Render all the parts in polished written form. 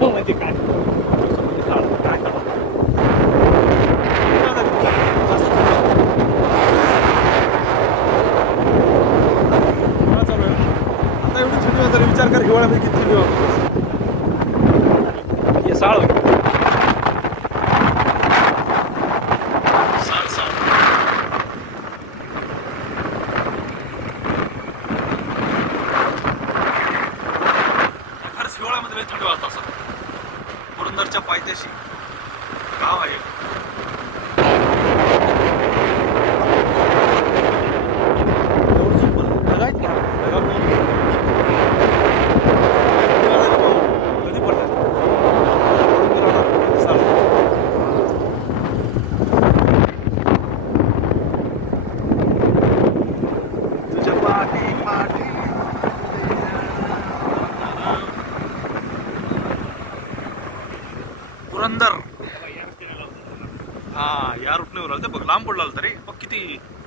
म्हणजे काय आता एवढी थंडी वाजता विचार कर हिवाळ्यामध्ये किती थंडी वाजते हे साळ खरंच हिवाळ्यामध्ये लई थंडी वाजत असं पुरंदरच्या पायथ्याशी गाव आहे पुरंदर हा या रूटने उरलं ते बघ लांब पडलं तरी बघ किती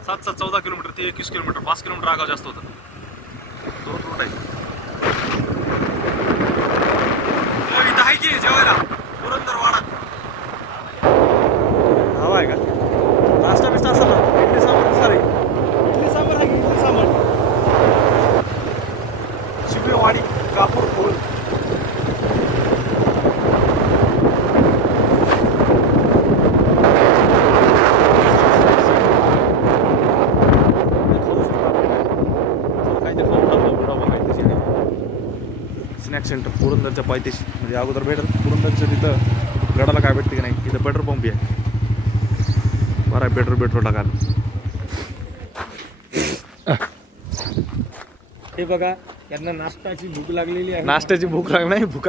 7-14 किलोमीटर ते 21 किलोमीटर 5 किलोमीटर आगाव जास्त होतं तो रूट आहे इथं आहे की जेवायला पुरंदर वाडा हवा आहे का नाश्ता बिस्टा असेल ना इडली सांबार सारे इडली सांबार आहे की इडली सांबार शिबेवाडी कापूर खोल स्नॅक सेंटर पुरंदरच्या पायथ्याशी म्हणजे अगोदर भेटेल पुरंदरच्या तिथं गडाला काय भेटते की नाही तिथं पेट्रोल पंप आहे बरं आहे पेट्रोल टाकायला हे बघा यांना नाश्त्याची भूक लागलेली आहे नाश्त्याची भूक लागली नाही भूक